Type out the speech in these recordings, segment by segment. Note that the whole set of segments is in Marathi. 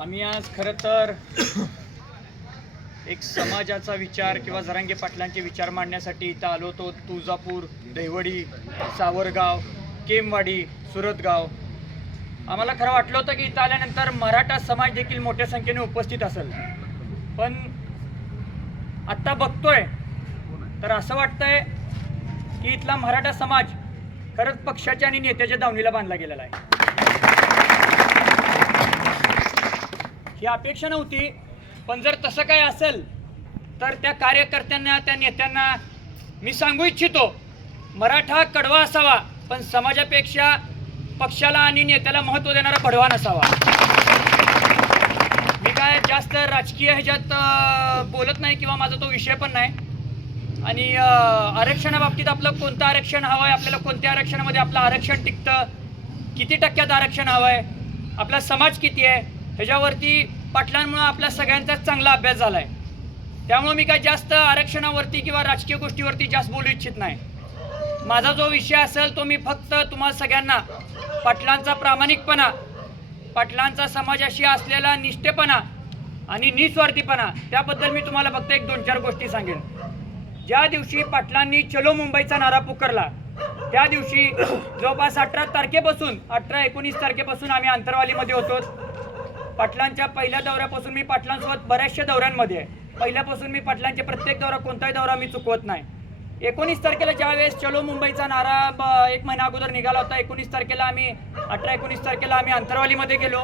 आम्ही आज खरं तर एक समाजाचा विचार किंवा जरांगे पाटलांचे विचार मांडण्यासाठी इथं आलो होतो. तुळजापूर दहिवडी सावरगाव केमवाडी सुरतगाव. आम्हाला खरं वाटलं होतं की इथं आल्यानंतर मराठा समाज देखील मोठ्या संख्येने उपस्थित असेल. पण आत्ता बघतोय तर असं वाटतंय की इथला मराठा समाज खरंच पक्षाच्या आणि नेत्याच्या दावणीला बांधला गेलेला आहे. ही अपेक्षा नव्हती. पण जर तसं काय असेल तर त्या कार्यकर्त्यांना त्या नेत्यांना मी सांगू इच्छितो मराठा कडवा असावा पण समाजापेक्षा पक्षाला आणि नेत्याला महत्त्व देणारा भडवा नसावा. मी काय जास्त राजकीय ह्याच्यात बोलत नाही किंवा माझा तो विषय पण नाही. आणि आरक्षणाबाबतीत आपलं कोणतं आरक्षण हवं आहे आपल्याला कोणत्या आरक्षणामध्ये आपलं आरक्षण टिकतं किती टक्क्यात आरक्षण हवं आहे आपला समाज किती आहे ह्याच्यावरती पाटलांमुळं आपल्या सगळ्यांचाच चांगला अभ्यास झाला आहे त्यामुळं मी काय जास्त आरक्षणावरती किंवा राजकीय गोष्टीवरती जास्त बोलू इच्छित नाही. माझा जो विषय असेल तो मी फक्त तुम्हाला सगळ्यांना पाटलांचा प्रामाणिकपणा पाटलांचा समाजाशी असलेला निष्ठेपणा आणि निस्वार्थीपणा त्याबद्दल मी तुम्हाला फक्त एक दोन चार गोष्टी सांगेन. ज्या दिवशी पाटलांनी चलो मुंबईचा नारा पुकारला त्या दिवशी जवळपास अठरा तारखेपासून अठरा एकोणीस तारखेपासून आम्ही अंतरवालीमध्ये होतो. पाटलांच्या पहिल्या दौऱ्यापासून मी पाटलांसोबत बऱ्याचशा दौऱ्यांमध्ये आहे. पहिल्यापासून मी पाटलांचे प्रत्येक दौरा कोणताही दौरा मी चुकवत नाही. एकोणीस तारखेला ज्यावेळेस चलो मुंबईचा नारा ब- एक महिना अगोदर निघाला होता एकोणीस तारखेला आम्ही अठरा एकोणीस तारखेला आम्ही अंतरवालीमध्ये गेलो.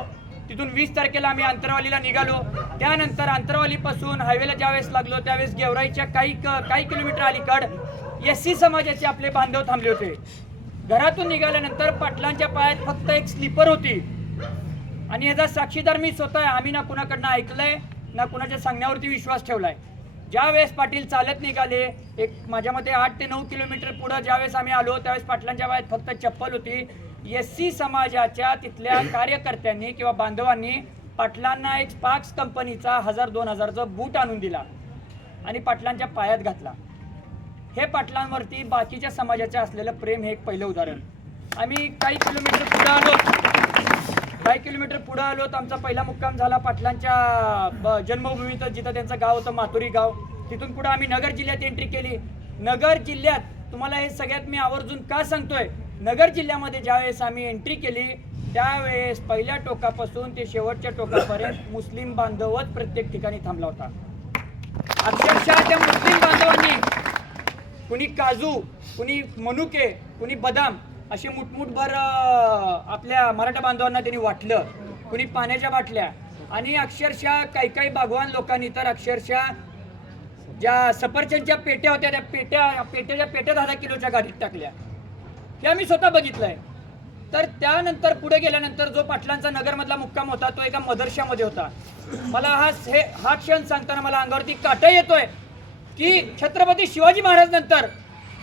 तिथून वीस तारखेला आम्ही अंतरवालीला निघालो. त्यानंतर अंतरवालीपासून हायवेला ज्यावेळेस लागलो त्यावेळेस गेवराईच्या काही क- काही किलोमीटर अलीकड एस सी समाजाचे आपले बांधव थांबले होते. घरातून निघाल्यानंतर पाटलांच्या पायात फक्त एक स्लीपर होती. आणि याचा साक्षीदार मी स्वतः आहे. आम्ही ना कुणाकडनं ऐकलंय ना कुणाच्या सांगण्यावरती विश्वास ठेवलाय. ज्या वेळेस पाटील चालत निघाले एक माझ्या मते आठ ते नऊ किलोमीटर पुढं ज्यावेळेस आम्ही आलो त्यावेळेस पाटलांच्या पायात फक्त चप्पल होती. एस सी समाजाच्या तिथल्या कार्यकर्त्यांनी किंवा बांधवांनी पाटलांना एक स्पार्क्स कंपनीचा हजार दोन हजारचा बूट आणून दिला आणि पाटलांच्या पायात घातला. हे पाटलांवरती बाकीच्या समाजाचं असलेलं प्रेम हे एक पहिलं उदाहरण. आम्ही काही किलोमीटर पुढं आलो. काही किलोमीटर पुढं आलो तर आमचा पहिला मुक्काम झाला पाटलांच्या जन्मभूमीत जन्मभूमीचं जिथं त्यांचं गाव होतं माथुरी गाव. तिथून पुढं आम्ही नगर जिल्ह्यात एंट्री केली. नगर जिल्ह्यात तुम्हाला हे सगळ्यात मी आवर्जून का सांगतोय? नगर जिल्ह्यामध्ये ज्यावेळेस आम्ही एंट्री केली त्यावेळेस पहिल्या टोकापासून ते शेवटच्या टोकापर्यंत मुस्लिम बांधवच प्रत्येक ठिकाणी थांबला होता. अक्षरशः त्या मुस्लिम बांधवांनी कुणी काजू कुणी मनुके कुणी बदाम असे मुठमुठभर आपल्या मराठा बांधवांना त्यांनी वाटलं. कुणी पाण्याच्या बाटल्या. आणि अक्षरशः काही काही भागवान लोकांनी तर अक्षरशः ज्या सफरचंदच्या पेट्या होत्या त्या पेट्या पेट्याच्या पेट्या दहा किलोच्या गाडीत टाकल्या. हे आम्ही स्वतः बघितलंय. तर त्यानंतर पुढे गेल्यानंतर जो पाटलांचा नगरमधला मुक्काम होता तो एका मदरशामध्ये होता. मला हा हे हा क्षण सांगताना मला अंगावरती काटा येतोय की छत्रपती शिवाजी महाराज नंतर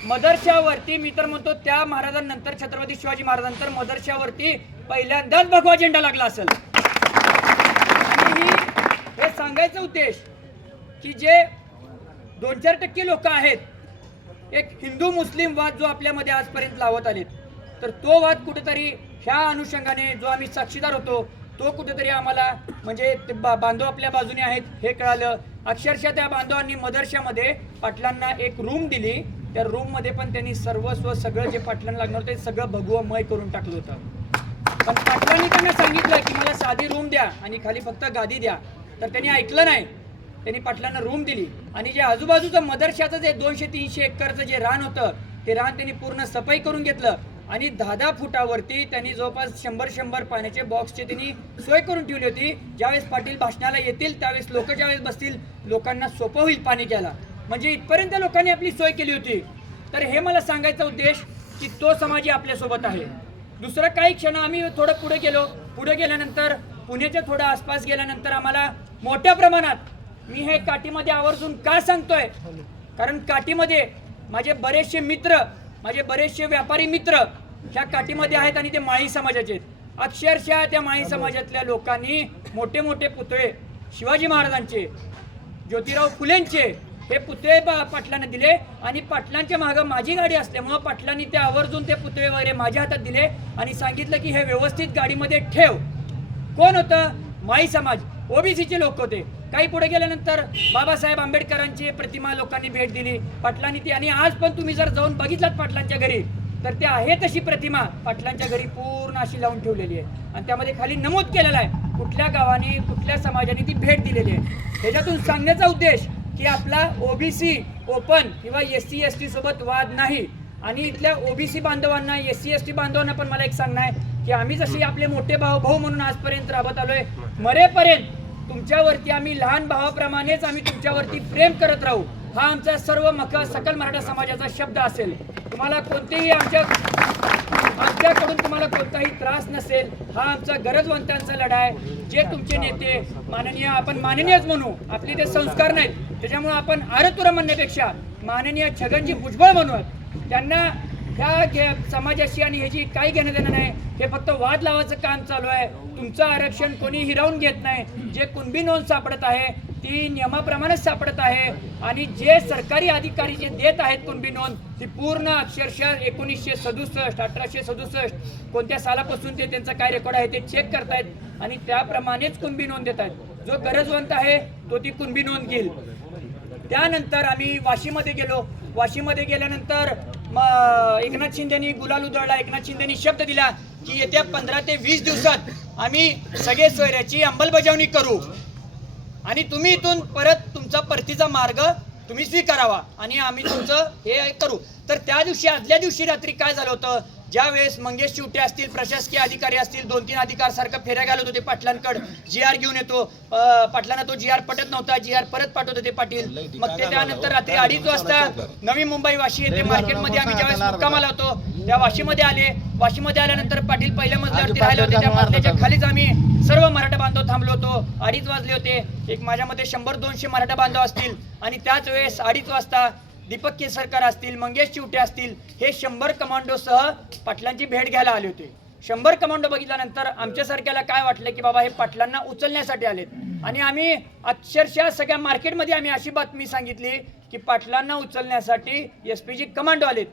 मदरशावरती मी तर म्हणतो त्या महाराजांनंतर छत्रपती शिवाजी महाराजांनंतर मदरशावरती पहिल्यांदाच भगवा झेंडा लागला असेल. हे सांगायचा उद्देश की जे दोन चार टक्के लोक आहेत एक हिंदू मुस्लिम वाद जो आपल्यामध्ये आजपर्यंत लावत आलेत तर तो वाद कुठेतरी ह्या अनुषंगाने जो आम्ही साक्षीदार होतो तो कुठेतरी आम्हाला म्हणजे ते बा- बांधव आपल्या बाजूने आहेत हे कळालं. अक्षरशः त्या बांधवांनी मदरशामध्ये पाटलांना एक रूम दिली. त्या रूममध्ये पण त्यांनी सर्वस्व सगळं जे पाटलांना लागणार होतं ते सगळं भगवमय करून टाकलं होतं. पण पाटलांनी त्यांना सांगितलं की मला साधी रूम द्या आणि खाली फक्त गादी द्या. तर त्यांनी ऐकलं नाही. त्यांनी पाटलांना रूम दिली. आणि जे आजूबाजूचं मदरशाचं जे दोनशे तीनशे एकरचं जे रान होतं ते रान त्यांनी पूर्ण सफाई करून घेतलं. आणि दहा दहा फुटावरती त्यांनी जवळपास शंभर शंभर पाण्याचे बॉक्सचे त्यांनी सोय करून ठेवली होती. ज्यावेळेस पाटील भाषणाला येतील त्यावेळेस लोक ज्यावेळेस बसतील लोकांना सोपं होईल पाणी घ्यायला. म्हणजे इथपर्यंत लोकांनी आपली सोय केली होती. तर हे मला सांगायचा उद्देश की तो समाजही आपल्यासोबत आहे. दुसरं काही क्षण आम्ही थोडं पुढे गेलो. पुढे गेल्यानंतर पुण्याच्या थोडं आसपास गेल्यानंतर आम्हाला मोठ्या प्रमाणात मी हे काठीमध्ये आवर्जून का सांगतोय? कारण काठीमध्ये माझे बरेचसे मित्र माझे बरेचसे व्यापारी मित्र ह्या काठीमध्ये आहेत आणि ते माळी समाजाचे आहेत. अक्षरशः त्या माळी समाजातल्या लोकांनी मोठे मोठे पुतळे शिवाजी महाराजांचे ज्योतिराव फुलेंचे हे पुतळे पा- पाटलांना दिले आणि पाटलांच्या मागं माझी गाडी असल्यामुळं पाटलांनी ते आवर्जून ते पुतळे वगैरे माझ्या हातात दिले आणि सांगितलं की हे व्यवस्थित गाडीमध्ये ठेव. कोण होतं? माई समाज. ओबीसीचे लोक होते. काही पुढे गेल्यानंतर बाबासाहेब आंबेडकरांची प्रतिमा लोकांनी भेट दिली पाटलांनी ती. आणि आज पण तुम्ही जर जाऊन बघितलात पाटलांच्या घरी तर ते आहे तशी प्रतिमा. पाटलांच्या घरी पूर्ण अशी लावून ठेवलेली आहे. आणि त्यामध्ये खाली नमूद केलेला आहे. कुठल्या गावाने कुठल्या समाजाने ती भेट दिलेली आहे. त्याच्यातून सांगण्याचा उद्देश की आपला ओबीसी ओपन किंवा एस सी एस टी सोबत वाद नाही. आणि इथल्या ओबीसी बांधवांना एस सी एस टी बांधवांना पण मला एक सांगणं आहे की आम्ही जशी आपले मोठे भाऊ भाऊ म्हणून आजपर्यंत राबत आलोय मरेपर्यंत तुमच्यावरती आम्ही लहान भावाप्रमाणेच आम्ही तुमच्यावरती प्रेम करत राहू हा आमचा सर्व मख सकल मराठा समाजाचा शब्द असेल. तुम्हाला कोणतेही आमच्या आमच्याकडून तुम्हाला कोणताही त्रास नसेल हा आमचा गरजवंतांचा लढा आहे. जे तुमचे नेते माननीय आपण माननीयच म्हणू आपले ते संस्कार नाहीत. त्याच्यामुळे आपण आरतुरा म्हणण्यापेक्षा माननीय छगनजी भुजबळ म्हणूयात. त्यांना ह्या घे- समाजाशी आणि ह्याची काही घेणं देणं नाही हे फक्त वाद लावायचं काम चालू आहे. तुमचं आरक्षण कोणी हिरावून घेत नाही. जे कुणबी नोंद सापडत आहे ती नियमाप्रमाणेच सापडत आहे. आणि जे सरकारी अधिकारी जे देत आहेत कुणबी नोंद ती पूर्ण अक्षरशः एकोणीसशे सदुसष्ट अठराशे सदुसष्ट कोणत्या सालापासून ते त्यांचं काय रेकॉर्ड आहे ते चेक करतायत. आणि त्याप्रमाणेच कुणबी नोंद देत आहेत. जो गरजवंत आहे तो ती कुणबी नोंद घेईल. त्यानंतर आम्ही वाशीमध्ये गेलो. वाशीमध्ये गेल्यानंतर एकनाथ शिंदेनी गुलाल उधळला. एकनाथ शिंदेनी शब्द दिला की येत्या पंधरा ते वीस दिवसात आम्ही सगळे सोयऱ्याची अंमलबजावणी करू. आणि तुम्ही इथून परत तुमचा परतीचा मार्ग तुम्ही स्वीकारावा. आणि आम्ही तुमचं हे करू. तर त्या दिवशी आदल्या दिवशी रात्री काय झालं होतं? ज्या वेळेस मंगेश चिवटे असतील प्रशासकीय अधिकारी असतील दोन तीन अधिकार सारखं फेऱ्या घालत होते पाटलांकड. जी आर घेऊन येतो. पाटलांना तो जी आर पटत नव्हता. जी आर परत पाठवत होते पाटील. मग ते त्यानंतर रात्री अडीच वाजता नवी मुंबई वाशी येथे मार्केटमध्ये आम्ही ज्यावेळेस मुक्कामाला होतो त्या वाशीमध्ये आले. वाशीमध्ये आल्यानंतर पाटील पहिल्या मजल्यावरती राहिले होते. त्या मजल्याच्या खालीच आम्ही सर्व मराठा बांधव थांबलो होतो अडीच वाजले होते. एक माझ्या मते शंभर दोनशे मराठा बांधव असतील. आणि त्याच वेळेस अडीच वाजता दीपक केसरकर असतील मंगेश चिवटे असतील हे शंभर कमांडोसह पाटलांची भेट घ्यायला आले होते. शंभर कमांडो बघितल्यानंतर आमच्यासारख्याला काय वाटलं की बाबा हे पाटलांना उचलण्यासाठी आलेत? आणि आम्ही अक्षरशः सगळ्या मार्केटमध्ये आम्ही अशी बातमी सांगितली की पाटलांना उचलण्यासाठी एस पी जी कमांडो आलेत.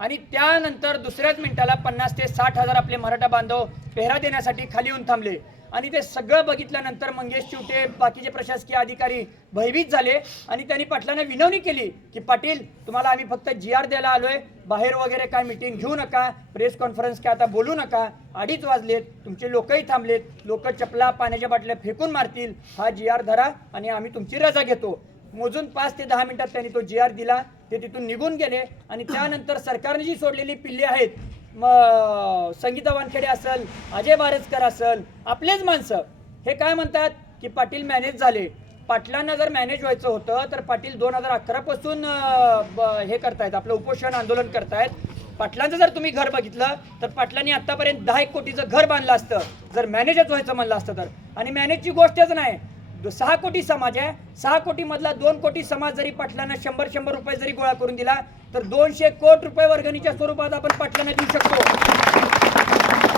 आणि त्यानंतर दुसऱ्याच मिनिटाला पन्नास ते साठ हजार आपले मराठा बांधव पेहरा देण्यासाठी खाली येऊन थांबले. आणि ते सगळं बघितल्यानंतर मंगेश चिवटे बाकीचे प्रशासकीय अधिकारी भयभीत झाले. आणि त्यांनी पाटलांना विनवणी केली की पाटील तुम्हाला आम्ही फक्त जी आर द्यायला आलोय. बाहेर वगैरे काय मिटिंग घेऊ नका. प्रेस कॉन्फरन्स काय आता बोलू नका. अडीच वाजलेत. तुमचे लोकही थांबलेत. लोक चपला पाण्याच्या बाटल्या फेकून मारतील. हा जी आर धरा आणि आम्ही तुमची रजा घेतो. मोजून पाच ते दहा मिनिटात त्यांनी तो जी आर दिला. ते तिथून निघून गेले. आणि त्यानंतर सरकारने जी सोडलेली पिल्ले आहेत मग संगीता वानखेडे असल अजय बारसकर असल आपलेच माणसं. हे काय म्हणतात? की पाटील मॅनेज झाले. पाटलांना जर मॅनेज व्हायचं होतं तर पाटील दोन हजार अकरापासून हे करतायत आपलं उपोषण आंदोलन करतायत. पाटलांचं जर तुम्ही घर बघितलं तर पाटलांनी आतापर्यंत दहा एक कोटीचं घर बांधलं असतं. जर मॅनेजच व्हायचं म्हणलं असतं तर. आणि मॅनेजची गोष्टच नाही. सहा कोटी समाज आहे. सहा कोटीमधला दोन कोटी समाज जरी पाटलांना शंभर शंभर रुपये जरी गोळा करून दिला तर दोनशे कोट रुपये वर्गणीच्या स्वरूपात आपण पाटलांना देऊ शकतो.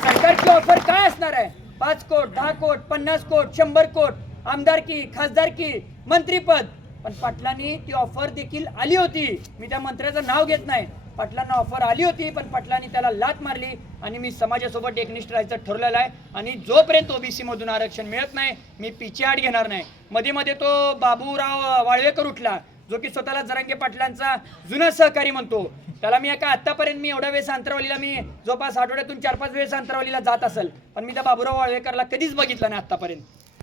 सरकारची ऑफर काय असणार आहे? पाच कोट दहा कोट पन्नास कोट शंभर कोट आमदारकी खासदारकी मंत्रीपद पण पाटलांनी ती ऑफर देखील आली होती. मी त्या मंत्र्याचं नाव घेत नाही. पाटलांना ऑफर आली होती पण पाटलांनी त्याला लात मारली आणि मी समाजासोबत एकनिष्ठ राहायचं ठरलेलं आहे. आणि जोपर्यंत ओबीसीमधून आरक्षण मिळत नाही मी पिछेहाट घेणार नाही. मध्ये मध्ये तो बाबूराव वाळवेकर उठला जो की स्वतःला जरांगे पाटलांचा जुना सहकारी म्हणतो. त्याला मी एका आत्तापर्यंत मी एवढ्या वेळेस अंतरावलीला मी जवळपास आठवड्यातून चार पाच वेळेस अंतरावलीला जात असेल पण मी त्या बाबूराव वाळवेकरला कधीच बघितलं नाही आत्तापर्यंत.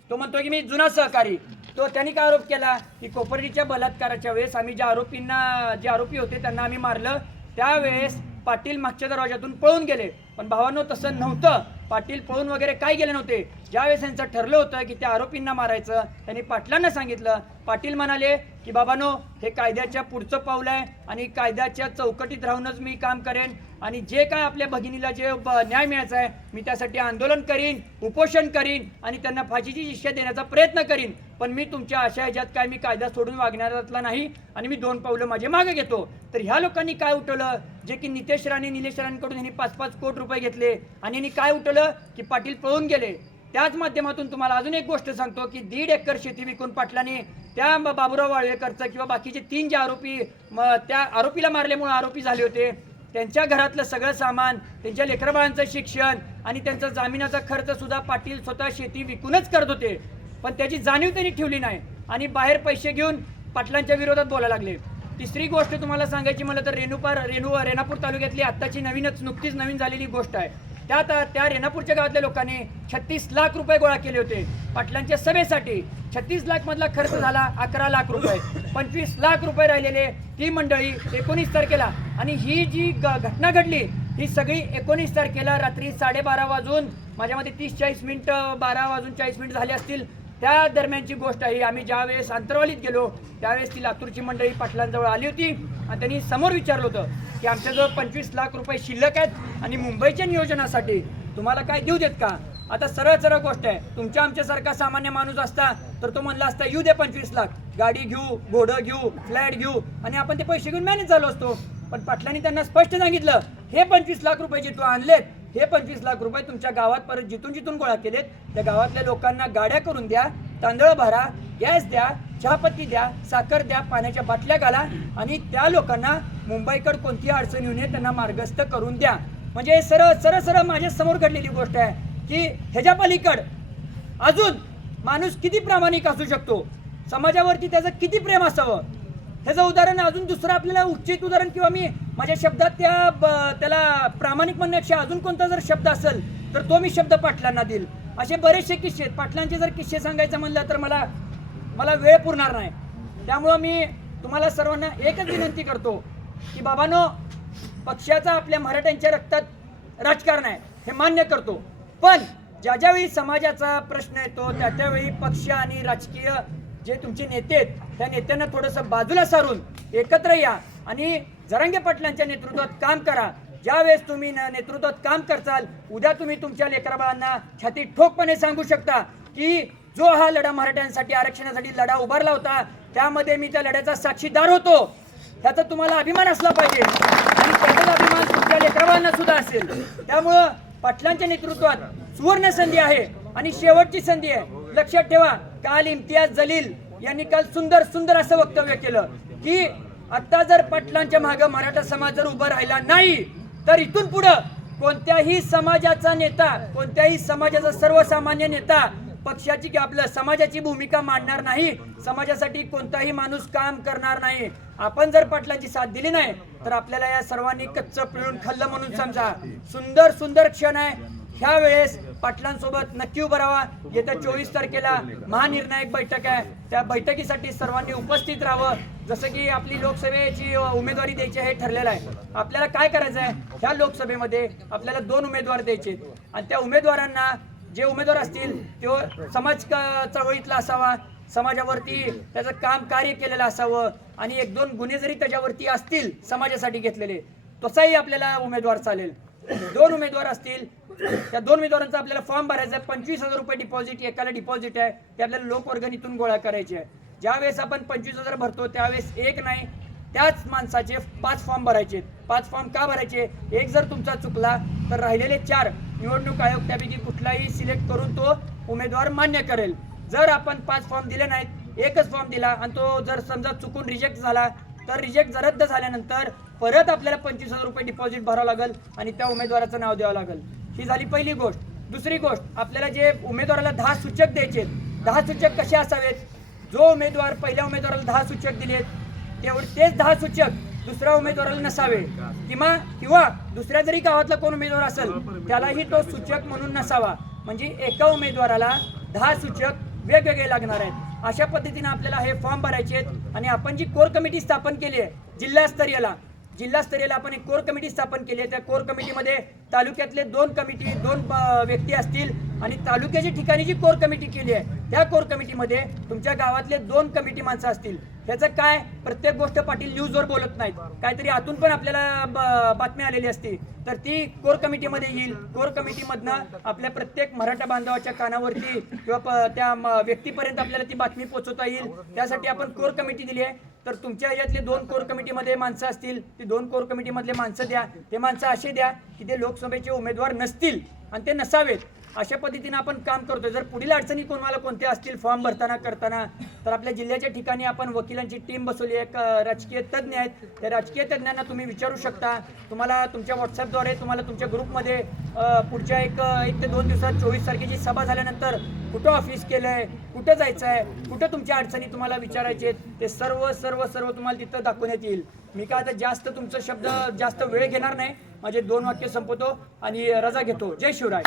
तो म्हणतो की मी जुना सहकारी. तो त्यांनी काय आरोप केला? की कोपर्डीच्या बलात्काराच्या वेळेस आम्ही ज्या आरोपींना जे आरोपी होते त्यांना आम्ही मारलं त्यावेळेस पाटील मागच्या दरवाजातून पळून गेले. पण भावांनो तसं नव्हतं. पाटील पळून वगैरे काय गेले नव्हते? ज्यावेळेस त्यांचं ठरलं होतं की त्या आरोपींना मारायचं त्यांनी पाटलांना सांगितलं. पाटील म्हणाले की बाबानो हे कायद्याच्या पुढचं पाऊल आहे आणि कायद्याच्या चौकटीत राहूनच मी काम करेन आणि जे काय आपल्या भगिनीला जे न्याय मिळायचा आहे मी त्यासाठी आंदोलन करीन उपोषण करीन आणि त्यांना फाशीची शिक्षा देण्याचा प्रयत्न करीन. पण मी तुमच्या अशा ह्याच्यात काय मी कायदा सोडून वागण्यातला नाही आणि मी दोन पावलं माझे मागे घेतो. तर ह्या लोकांनी काय उठवलं? जे की नितेश राणे निलेश राणेकडून यांनी पाच पाच कोटी रुपये घेतले. आणि यांनी काय उठलं की पाटील पळून गेले. त्याच माध्यमातून तुम्हाला अजून एक गोष्ट सांगतो की दीड एकर शेती विकून पाटलांनी त्या बाबुराव वाळवेकरचं किंवा बाकीचे तीन जे आरोपी म- त्या आरोपीला मारल्यामुळे आरोपी झाले होते. त्यांच्या घरातलं सगळं सामान त्यांच्या लेकरबाळांचं शिक्षण आणि त्यांचा जामिनाचा खर्च सुद्धा पाटील स्वतः शेती विकूनच करत होते. पण त्याची जाणीव त्यांनी ठेवली नाही. आणि बाहेर पैसे घेऊन पाटलांच्या विरोधात बोलायला लागले. तिसरी गोष्ट तुम्हाला सांगायची मला तर रेणुपार रेणू रेणापूर तालुक्यातली आत्ताची नवीनच नुकतीच नवीन झालेली गोष्ट आहे. त्यात त्या रेणापूरच्या गावातल्या लोकांनी छत्तीस लाख रुपये गोळा केले होते. पाटलांच्या सभेसाठी छत्तीस लाखमधला खर्च झाला अकरा लाख रुपये. पंचवीस लाख रुपये राहिलेले ती मंडळी एकोणीस तारखेला. आणि ही जी ग- घटना घडली ही सगळी एकोणीस तारखेला रात्री साडेबारा वाजून माझ्यामध्ये तीस चाळीस मिनिट बारा वाजून चाळीस मिनिट झाले असतील त्या दरम्यानची गोष्ट आहे. आम्ही ज्यावेळेस अंतरवालीत गेलो त्यावेळेस ती लातूरची मंडळी पाटलांजवळ आली होती आणि त्यांनी समोर विचारलं होतं की आमच्याजवळ पंचवीस लाख रुपये शिल्लक आहेत आणि मुंबईच्या नियोजनासाठी तुम्हाला काय देऊ देत का? आता सरळ सरळ गोष्ट आहे. तुमच्या आमच्यासारखा सामान्य माणूस असता तर तो म्हणला असता येऊ दे पंचवीस लाख. गाडी घेऊ घोडं घेऊ फ्लॅट घेऊ आणि आपण ते पैसे घेऊन मॅनेज झालो असतो. पण पाटलांनी त्यांना स्पष्ट सांगितलं हे पंचवीस लाख रुपये जे तू आणलेत. हे पंचवीस लाख रुपये तुमच्या गावात परत जिथून जिथून गोळा केलेत त्या गावातल्या लोकांना गाड्या करून द्या तांदळ भरा गॅस द्या चहापत्ती द्या साखर द्या पाण्याच्या बाटल्या घाला आणि त्या लोकांना मुंबईकडे कोणती अडचण येऊ नये त्यांना मार्गस्थ करून द्या. म्हणजे सरळ सरळ सरळ माझ्यासमोर घडलेली गोष्ट आहे की ह्याच्या पलीकड अजून माणूस किती प्रामाणिक असू शकतो? समाजावरती त्याचं किती प्रेम असावं? ह्याचं उदाहरण अजून दुसरं आपल्याला उच्चित उदाहरण किंवा मी माझ्या शब्दात त्या ब- त्याला प्रामाणिक म्हणण्यापेक्षा अजून कोणता जर शब्द असेल तर तो मी शब्द पाटलांना देईल. असे बरेचसे किस्से आहेत पाटलांचे जर किस्से सांगायचं म्हणलं तर मला मला वेळ पुरणार नाही. त्यामुळं मी तुम्हाला सर्वांना एकच विनंती करतो की बाबानो पक्षाचा आपल्या मराठ्यांच्या रक्तात राजकारण आहे हे मान्य करतो. पण ज्या ज्यावेळी समाजाचा प्रश्न येतो त्या त्यावेळी पक्ष आणि राजकीय जे तुमचे नेते आहेत त्या नेत्यांना थोडंसं बाजूला सारून एकत्र या आणि जरांगे पाटलांच्या नेतृत्वात काम करा. ज्यावेळेस तुम्ही न- नेतृत्वात काम करचाल उद्या तुम्ही तुमच्या लेकराबाळांना छाती ठोकपणे सांगू शकता की जो हा लढा मराठ्यांसाठी आरक्षणासाठी लढा उभारला होता त्यामध्ये मी त्या लढ्याचा साक्षीदार होतो. त्याचा तुम्हाला अभिमान असला पाहिजे. आणि त्याचाच अभिमान तुमच्या लेकराबाळांना सुद्धा असेल. त्यामुळं पाटलांच्या नेतृत्वात सुवर्ण संधी आहे आणि शेवटची संधी आहे. लक्षात ठेवा काल इम्तियाज जलील यांनी काल सुंदर सुंदर असं वक्तव्य केलं की आता जर पाटलांच्या मागं मराठा समाज जर उभा राहिला नाही तर इथून पुढं कोणत्याही समाजाचा नेता कोणत्याही समाजाचा सर्वसामान्य नेता पक्षाची की आपलं समाजाची भूमिका मांडणार नाही समाजासाठी कोणताही माणूस काम करणार नाही. आपण जर पाटलांची साथ दिली नाही तर आपल्याला या सर्वांनी कच्च पिळून खाल्लं म्हणून समजा. सुंदर सुंदर क्षण आहे. ह्या वेळेस पाटलांसोबत नक्की उभं राहा येत्या चोवीस तारखेला महानिर्णायक बैठक आहे. त्या बैठकीसाठी सर्वांनी उपस्थित राहावं. जसं की आपली लोकसभेची उमेदवारी द्यायची हे ठरलेलं आहे. आपल्याला काय करायचं आहे? ह्या लोकसभेमध्ये आपल्याला दोन उमेदवार द्यायचे आणि त्या उमेदवारांना जे उमेदवार असतील तो समाज चळवळीतला असावा. समाजावरती त्याचं काम कार्य केलेलं असावं. आणि एक दोन गुन्हे जरी त्याच्यावरती असतील समाजासाठी घेतलेले तसाही आपल्याला उमेदवार चालेल. दोन उमेदवार असतील त्या दोन उमेदवारांचा आपल्याला फॉर्म भरायचा आहे. पंचवीस हजार रुपये डिपॉझिट एकाला डिपॉझिट आहे. ते आपल्याला लोकवर्गणीतून गोळा करायचे आहे. ज्यावेळेस आपण पंचवीस हजार भरतो त्यावेळेस एक नाही त्याच माणसाचे पाच फॉर्म भरायचे पाच फॉर्म का भरायचे? एक जर तुमचा चुकला तर राहिलेले चार. निवडणूक आयोग त्यापैकी कुठलाही सिलेक्ट करून तो उमेदवार मान्य करेल. जर आपण पाच फॉर्म दिले नाहीत एकच फॉर्म दिला आणि तो जर समजा चुकून रिजेक्ट झाला तर रिजेक्ट रद्द झाल्यानंतर परत आपल्याला पंचवीस हजार रुपये डिपॉझिट भरावं लागेल आणि त्या उमेदवाराचं नाव द्यावं लागेल. ही झाली पहिली गोष्ट. दुसरी गोष्ट आपल्याला जे उमेदवाराला दहा सूचक द्यायचे दहा सूचक कसे असावेत? जो उमेदवार पहिल्या उमेदवाराला दहा सूचक दिलेत तेवढे तेच दहा सूचक दुसऱ्या उमेदवाराला नसावे. किंवा किंवा दुसऱ्या जरी गावातला कोण उमेदवार असेल त्यालाही तो सूचक म्हणून नसावा. म्हणजे एका उमेदवाराला दहा सूचक वेगवेगळे लागणार आहेत. अशा पद्धतीने आपल्याला हे फॉर्म भरायचे आहेत. आणि आपण जी कोर कमिटी स्थापन केली आहे जिल्हास्तरीयला जिल्हास्तरीयला आपण एक कोर कमिटी स्थापन केली आहे. त्या कोर कमिटीमध्ये तालुक्यातले दोन कमिटी दोन व्यक्ती असतील आणि तालुक्याच्या ठिकाणी जी कोर कमिटी केली आहे त्या कोर कमिटीमध्ये तुमच्या गावातले दोन कमिटी माणसं असतील. त्याचं काय? प्रत्येक गोष्ट पाटील न्यूजवर बोलत नाहीत. काहीतरी आतून पण आपल्याला बातमी आलेली असती. तर ती कोर कमिटीमध्ये येईल. कोर कमिटीमधनं आपल्या प्रत्येक मराठा बांधवाच्या कानावरती किंवा त्या व्यक्तीपर्यंत आपल्याला ती बातमी पोहोचवता येईल. त्यासाठी आपण कोर कमिटी दिली आहे. तर तुमच्या यातले दोन कोर कमिटीमध्ये माणसं असतील ती दोन कोर कमिटीमधले माणसं द्या ते माणसं असे द्या की ते लोकसभेचे उमेदवार नसतील आणि ते नसावेत. अशा पद्धतीने आपण काम करतोय. जर पुढील अडचणी कोणाला कोणत्या असतील फॉर्म भरताना करताना तर आपल्या जिल्ह्याच्या ठिकाणी आपण वकिलांची टीम बसवली आहे. एक राजकीय तज्ज्ञ आहेत. त्या राजकीय तज्ज्ञांना तुम्ही विचारू शकता. तुम्हाला तुमच्या व्हॉट्सअपद्वारे तुम्हाला तुमच्या ग्रुपमध्ये पुढच्या एक एक ते दोन दिवसात चोवीस तारखेची सभा झाल्यानंतर कुठं ऑफिस केलं आहे कुठं जायचं आहे कुठं तुमच्या अडचणी तुम्हाला विचारायचे आहेत ते सर्व सर्व सर्व तुम्हाला तिथं दाखवण्यात येईल. मी काय आता जास्त तुमचं शब्द जास्त वेळ घेणार नाही. माझे दोन वाक्य संपवतो आणि रजा घेतो. जय शिवराय.